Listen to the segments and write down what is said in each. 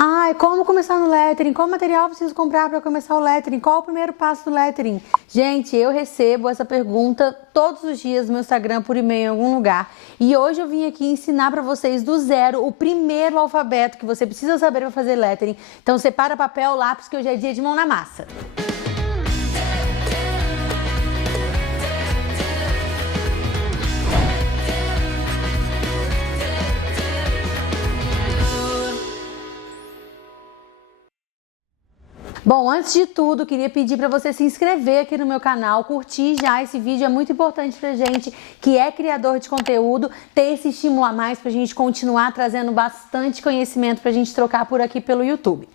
Ai, como começar no lettering? Qual material eu preciso comprar para começar o lettering? Qual o primeiro passo do lettering? Gente, eu recebo essa pergunta todos os dias no meu Instagram, por e-mail, em algum lugar. E hoje eu vim aqui ensinar para vocês do zero o primeiro alfabeto que você precisa saber para fazer lettering. Então separa papel, lápis, que hoje é dia de mão na massa. Bom, antes de tudo, queria pedir para você se inscrever aqui no meu canal, curtir já esse vídeo, é muito importante pra gente que é criador de conteúdo, ter esse estímulo a mais pra gente continuar trazendo bastante conhecimento pra gente trocar por aqui pelo YouTube.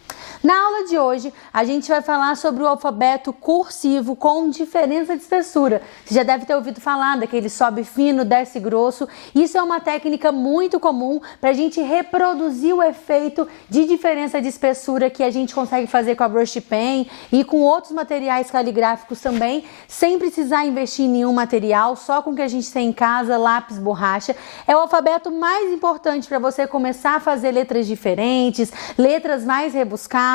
Na aula de hoje, a gente vai falar sobre o alfabeto cursivo com diferença de espessura. Você já deve ter ouvido falar daquele sobe fino, desce grosso. Isso é uma técnica muito comum para a gente reproduzir o efeito de diferença de espessura que a gente consegue fazer com a brush pen e com outros materiais caligráficos também, sem precisar investir em nenhum material, só com o que a gente tem em casa, lápis, borracha. É o alfabeto mais importante para você começar a fazer letras diferentes, letras mais rebuscadas,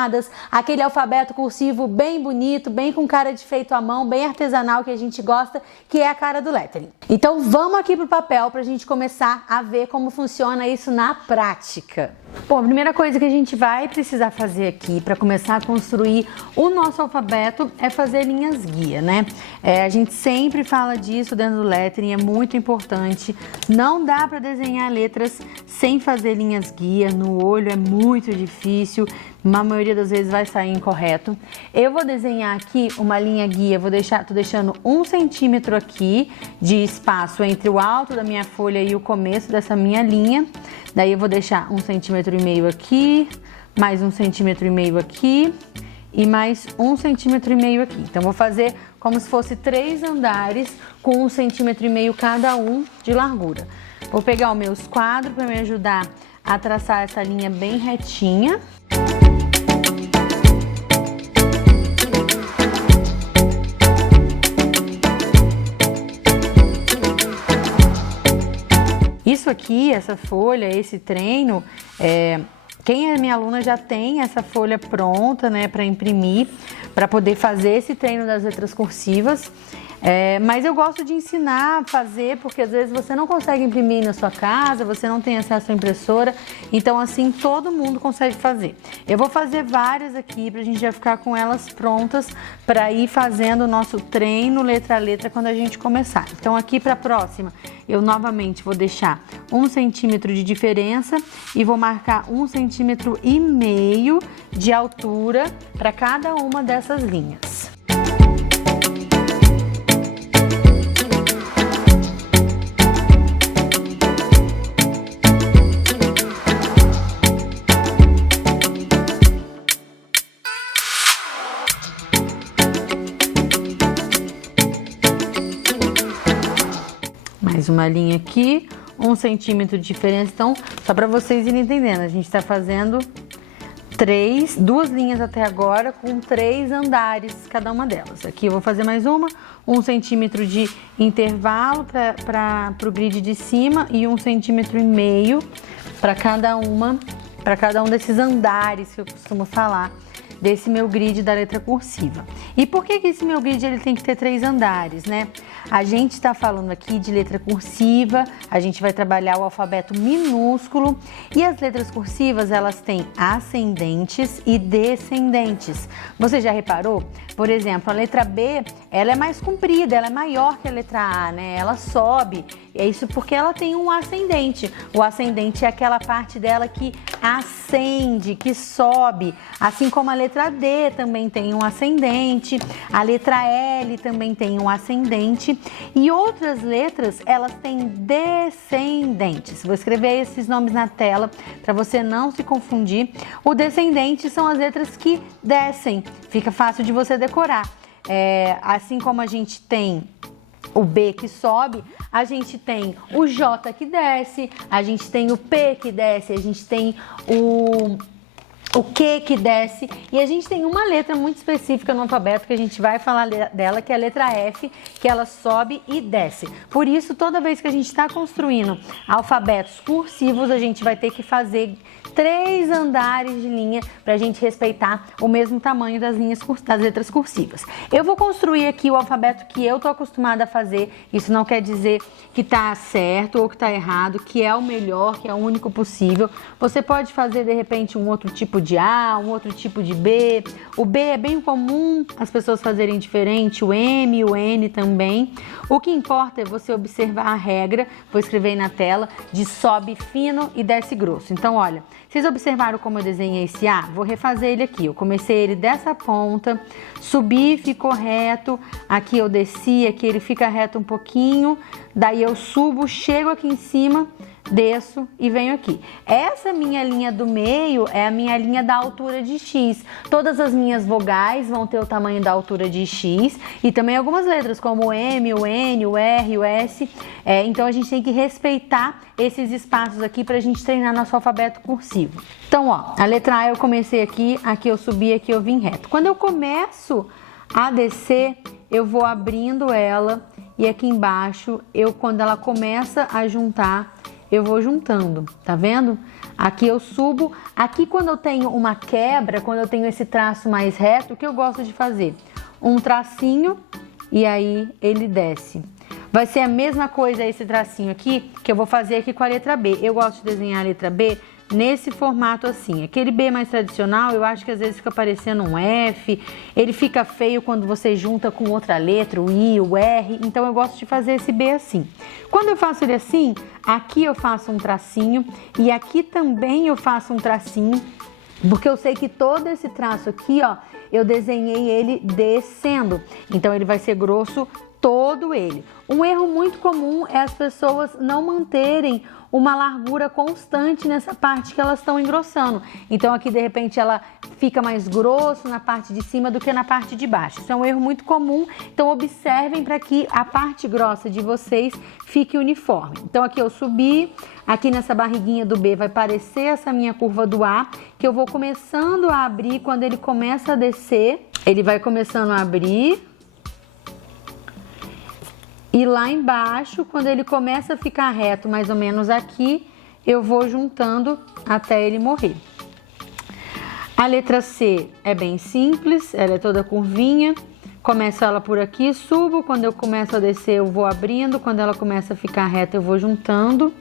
aquele alfabeto cursivo bem bonito, bem com cara de feito à mão, bem artesanal que a gente gosta, que é a cara do lettering. Então vamos aqui pro papel para a gente começar a ver como funciona isso na prática. Bom, a primeira coisa que a gente vai precisar fazer aqui para começar a construir o nosso alfabeto é fazer linhas guia, né? A gente sempre fala disso dentro do lettering, é muito importante. Não dá para desenhar letras sem fazer linhas guia, no olho é muito difícil, na maioria das vezes vai sair incorreto. Eu vou desenhar aqui uma linha guia, tô deixando 1 centímetro aqui de espaço entre o alto da minha folha e o começo dessa minha linha. Daí eu vou deixar 1,5 centímetro aqui, mais 1,5 centímetro aqui e mais 1,5 centímetro aqui. Então vou fazer como se fosse 3 andares com 1,5 centímetro cada um de largura. Vou pegar o meu esquadro para me ajudar a traçar essa linha bem retinha. Isso aqui, essa folha, esse treino, quem é minha aluna já tem essa folha pronta, né, para imprimir, para poder fazer esse treino das letras cursivas. Mas eu gosto de ensinar a fazer, porque às vezes você não consegue imprimir na sua casa, você não tem acesso à impressora, então assim todo mundo consegue fazer. Eu vou fazer várias aqui pra gente já ficar com elas prontas para ir fazendo o nosso treino letra a letra quando a gente começar. Então aqui para a próxima, eu novamente vou deixar 1 centímetro de diferença e vou marcar 1,5 centímetro de altura para cada uma dessas linhas. Mais uma linha aqui, 1 centímetro de diferença. Então, só para vocês irem entendendo, a gente está fazendo 2 linhas até agora com 3 andares cada uma delas. Aqui eu vou fazer mais uma, 1 centímetro de intervalo para o grid de cima e 1,5 centímetro para cada um desses andares que eu costumo falar desse meu grid da letra cursiva. E por que esse meu grid ele tem que ter 3 andares, né? A gente está falando aqui de letra cursiva, a gente vai trabalhar o alfabeto minúsculo e as letras cursivas elas têm ascendentes e descendentes. Você já reparou? Por exemplo, a letra B, ela é mais comprida, ela é maior que a letra A, né? Ela sobe, é isso porque ela tem um ascendente. O ascendente é aquela parte dela que ascende, que sobe, assim como a letra D também tem um ascendente, a letra L também tem um ascendente e outras letras elas têm descendentes. Vou escrever esses nomes na tela para você não se confundir. O descendente são as letras que descem, fica fácil de você decorar. Assim como a gente tem o B que sobe, a gente tem o J que desce, a gente tem o P que desce, a gente tem o que desce, e a gente tem uma letra muito específica no alfabeto que a gente vai falar dela, que é a letra F, que ela sobe e desce. Por isso, toda vez que a gente está construindo alfabetos cursivos, a gente vai ter que fazer 3 andares de linha para a gente respeitar o mesmo tamanho das letras cursivas. Eu vou construir aqui o alfabeto que eu tô acostumada a fazer. Isso não quer dizer que tá certo ou que tá errado, que é o melhor, que é o único possível. Você pode fazer de repente um outro tipo de A, um outro tipo de B. O B é bem comum as pessoas fazerem diferente, o M, o N também. O que importa é você observar a regra, vou escrever aí na tela, de sobe fino e desce grosso. Então, olha, vocês observaram como eu desenhei esse A? Vou refazer ele aqui. Eu comecei ele dessa ponta, subi, ficou reto. Aqui eu desci, aqui ele fica reto um pouquinho. Daí eu subo, chego aqui em cima, desço e venho aqui. Essa minha linha do meio é a minha linha da altura de X. Todas as minhas vogais vão ter o tamanho da altura de X e também algumas letras como o M, o N, o R, o S. Então a gente tem que respeitar esses espaços aqui para a gente treinar nosso alfabeto cursivo. Então, ó, a letra A eu comecei aqui, aqui eu subi, aqui eu vim reto. Quando eu começo a descer, eu vou abrindo ela e aqui embaixo, quando ela começa a juntar, eu vou juntando, tá vendo? Aqui eu subo, aqui quando eu tenho uma quebra, quando eu tenho esse traço mais reto, o que eu gosto de fazer? Um tracinho e aí ele desce. Vai ser a mesma coisa esse tracinho aqui, que eu vou fazer aqui com a letra B. Eu gosto de desenhar a letra B nesse formato assim. Aquele B mais tradicional, eu acho que às vezes fica parecendo um F, ele fica feio quando você junta com outra letra, o I, o R, então eu gosto de fazer esse B assim. Quando eu faço ele assim, aqui eu faço um tracinho e aqui também eu faço um tracinho, porque eu sei que todo esse traço aqui, ó, eu desenhei ele descendo, então ele vai ser grosso todo ele. Um erro muito comum é as pessoas não manterem uma largura constante nessa parte que elas estão engrossando. Então aqui de repente ela fica mais grosso na parte de cima do que na parte de baixo. Isso é um erro muito comum, então observem para que a parte grossa de vocês fique uniforme. Então aqui eu subi, aqui nessa barriguinha do B vai parecer essa minha curva do A, que eu vou começando a abrir. Quando ele começa a descer, ele vai começando a abrir. E lá embaixo, quando ele começa a ficar reto, mais ou menos aqui, eu vou juntando até ele morrer. A letra C é bem simples, ela é toda curvinha. Começo ela por aqui, subo. Quando eu começo a descer, eu vou abrindo. Quando ela começa a ficar reta, eu vou juntando.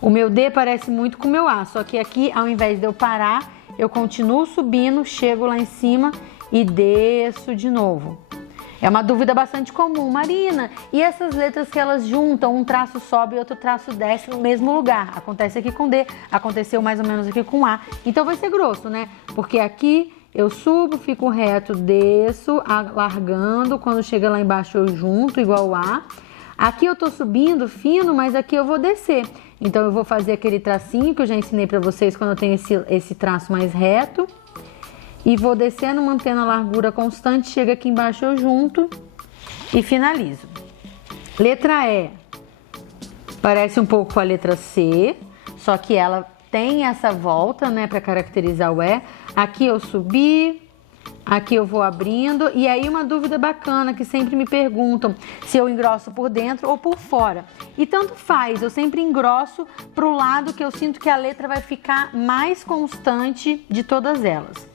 O meu D parece muito com o meu A, só que aqui, ao invés de eu parar, eu continuo subindo, chego lá em cima e desço de novo. É uma dúvida bastante comum, Marina, e essas letras que elas juntam, um traço sobe e outro traço desce no mesmo lugar? Acontece aqui com D, aconteceu mais ou menos aqui com A, então vai ser grosso, né? Porque aqui eu subo, fico reto, desço, largando, quando chega lá embaixo eu junto, igual A. Aqui eu tô subindo fino, mas aqui eu vou descer. Então eu vou fazer aquele tracinho que eu já ensinei pra vocês quando eu tenho esse traço mais reto. E vou descendo, mantendo a largura constante, chega aqui embaixo eu junto e finalizo. Letra E parece um pouco com a letra C, só que ela tem essa volta, né, para caracterizar o E. Aqui eu subi, aqui eu vou abrindo, e aí uma dúvida bacana que sempre me perguntam se eu engrosso por dentro ou por fora. E tanto faz, eu sempre engrosso pro lado que eu sinto que a letra vai ficar mais constante de todas elas.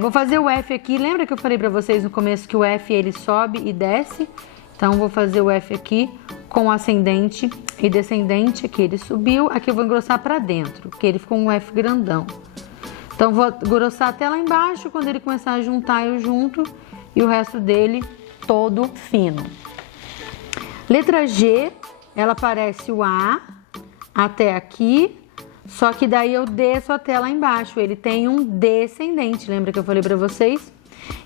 Vou fazer o F aqui, lembra que eu falei pra vocês no começo que o F ele sobe e desce? Então vou fazer o F aqui com ascendente e descendente, aqui ele subiu, aqui eu vou engrossar pra dentro, porque ele ficou um F grandão. Então vou engrossar até lá embaixo, quando ele começar a juntar eu junto e o resto dele todo fino. Letra G, ela parece o A até aqui. Só que daí eu desço até lá embaixo, ele tem um descendente, lembra que eu falei pra vocês?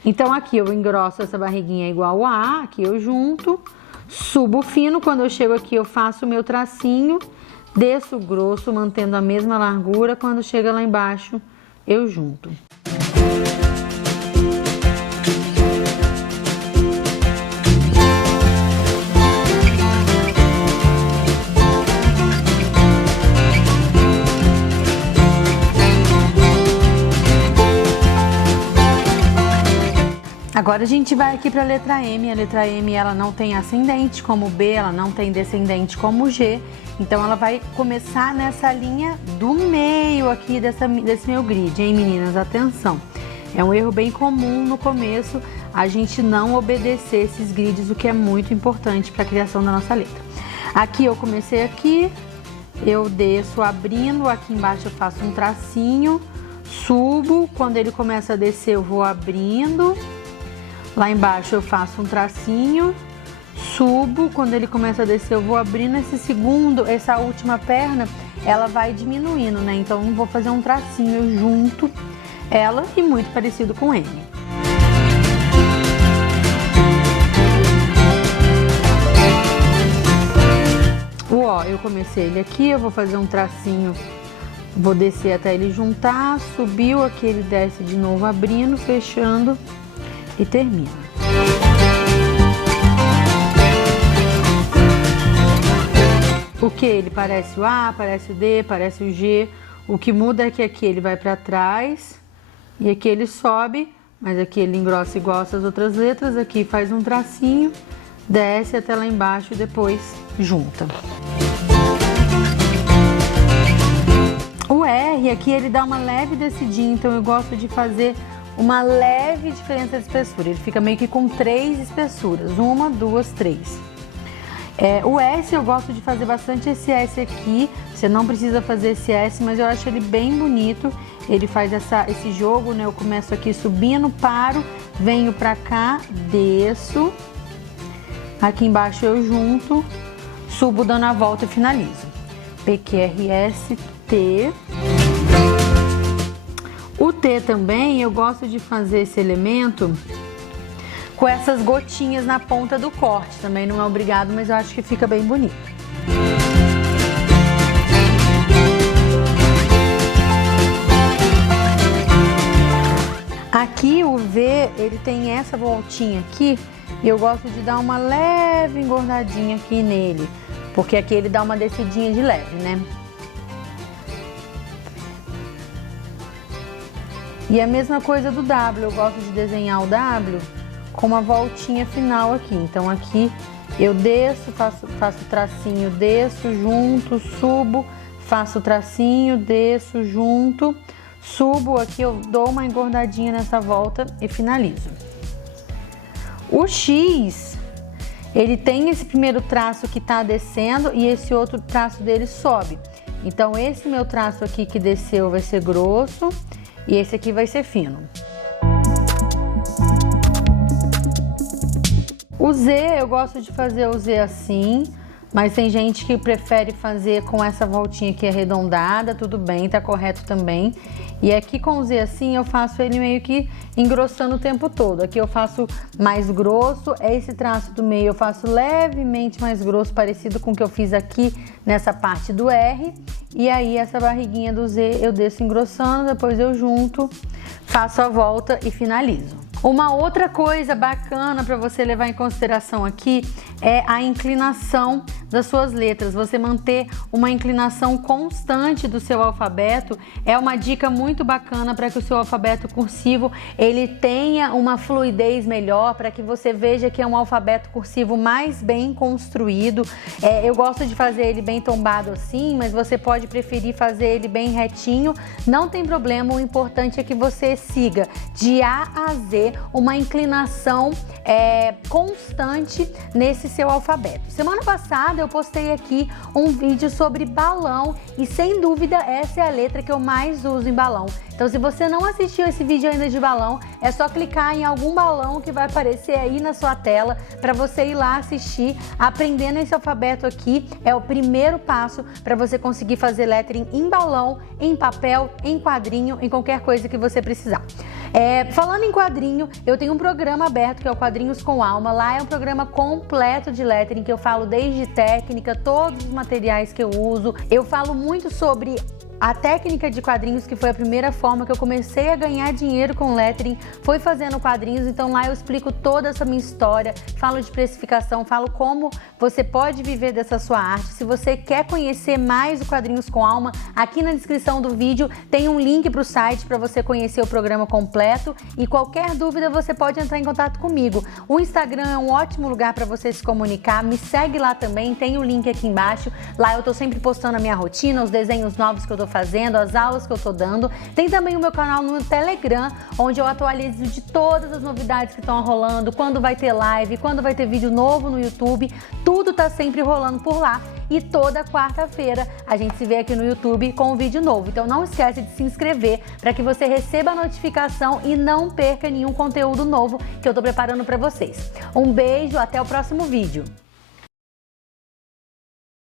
Então aqui eu engrosso essa barriguinha igual a, aqui eu junto, subo fino, quando eu chego aqui eu faço o meu tracinho, desço grosso, mantendo a mesma largura, quando chega lá embaixo eu junto. Agora a gente vai aqui para a letra M. A letra M ela não tem ascendente como B, ela não tem descendente como G. Então ela vai começar nessa linha do meio aqui desse meu grid, hein, meninas? Atenção! É um erro bem comum no começo a gente não obedecer esses grids, o que é muito importante para a criação da nossa letra. Aqui eu comecei aqui, eu desço abrindo, aqui embaixo eu faço um tracinho, subo, quando ele começa a descer eu vou abrindo. Lá embaixo eu faço um tracinho, subo, quando ele começa a descer eu vou abrindo. Essa última perna, ela vai diminuindo, né? Então eu vou fazer um tracinho junto ela e muito parecido com M. O O, eu comecei ele aqui, eu vou fazer um tracinho, vou descer até ele juntar, subiu aqui, ele desce de novo abrindo, fechando e termina. O que? Ele parece o A, parece o D, parece o G. O que muda é que aqui ele vai para trás e aqui ele sobe, mas aqui ele engrossa igual essas outras letras. Aqui faz um tracinho, desce até lá embaixo e depois junta. O R aqui ele dá uma leve descidinha, então eu gosto de fazer uma leve diferença de espessura. Ele fica meio que com 3 espessuras, 1, 2, 3. O S eu gosto de fazer bastante esse S aqui, você não precisa fazer esse S, mas eu acho ele bem bonito. Ele faz esse jogo, né? Eu começo aqui subindo, paro, venho pra cá, desço, aqui embaixo eu junto, subo dando a volta e finalizo. PQRS, T. O T também eu gosto de fazer esse elemento com essas gotinhas na ponta do corte. Também não é obrigado, mas eu acho que fica bem bonito. Aqui o V, ele tem essa voltinha aqui e eu gosto de dar uma leve engordadinha aqui nele, porque aqui ele dá uma descidinha de leve, né? E a mesma coisa do W, eu gosto de desenhar o W com uma voltinha final aqui. Então aqui eu desço, faço tracinho, desço, junto, subo, faço tracinho, desço, junto, subo, aqui eu dou uma engordadinha nessa volta e finalizo. O X, ele tem esse primeiro traço que tá descendo e esse outro traço dele sobe. Então esse meu traço aqui que desceu vai ser grosso e esse aqui vai ser fino. O Z, eu gosto de fazer o Z assim, mas tem gente que prefere fazer com essa voltinha aqui arredondada, tudo bem, tá correto também. E aqui com o Z assim, eu faço ele meio que engrossando o tempo todo. Aqui eu faço mais grosso, esse traço do meio eu faço levemente mais grosso, parecido com o que eu fiz aqui nessa parte do R. E aí essa barriguinha do Z eu desço engrossando, depois eu junto, faço a volta e finalizo. Uma outra coisa bacana para você levar em consideração aqui é a inclinação das suas letras. Você manter uma inclinação constante do seu alfabeto é uma dica muito bacana para que o seu alfabeto cursivo ele tenha uma fluidez melhor, para que você veja que é um alfabeto cursivo mais bem construído. Eu gosto de fazer ele bem tombado assim, mas você pode preferir fazer ele bem retinho, não tem problema. O importante é que você siga de A a Z uma inclinação constante nesse seu alfabeto. Semana passada eu postei aqui um vídeo sobre balão e sem dúvida essa é a letra que eu mais uso em balão. Então se você não assistiu esse vídeo ainda de balão, é só clicar em algum balão que vai aparecer aí na sua tela para você ir lá assistir. Aprendendo esse alfabeto aqui é o primeiro passo para você conseguir fazer lettering em balão, em papel, em quadrinho, em qualquer coisa que você precisar. Falando em quadrinho, eu tenho um programa aberto que é o Quadrinhos com Alma. Lá é um programa completo de lettering que eu falo desde técnica, todos os materiais que eu uso. Eu falo muito sobre A técnica de quadrinhos, que foi a primeira forma que eu comecei a ganhar dinheiro com lettering, foi fazendo quadrinhos. Então lá eu explico toda essa minha história, falo de precificação, falo como você pode viver dessa sua arte. Se você quer conhecer mais o Quadrinhos com Alma, aqui na descrição do vídeo tem um link para o site para você conhecer o programa completo, e qualquer dúvida você pode entrar em contato comigo. O Instagram é um ótimo lugar para você se comunicar, me segue lá também, tem o link aqui embaixo. Lá eu tô sempre postando a minha rotina, os desenhos novos que eu tô fazendo, as aulas que eu tô dando. Tem também o meu canal no Telegram, onde eu atualizo de todas as novidades que estão rolando, quando vai ter live, quando vai ter vídeo novo no YouTube, tudo tá sempre rolando por lá. E toda quarta-feira a gente se vê aqui no YouTube com um vídeo novo. Então não esquece de se inscrever para que você receba a notificação e não perca nenhum conteúdo novo que eu tô preparando para vocês. Um beijo, até o próximo vídeo.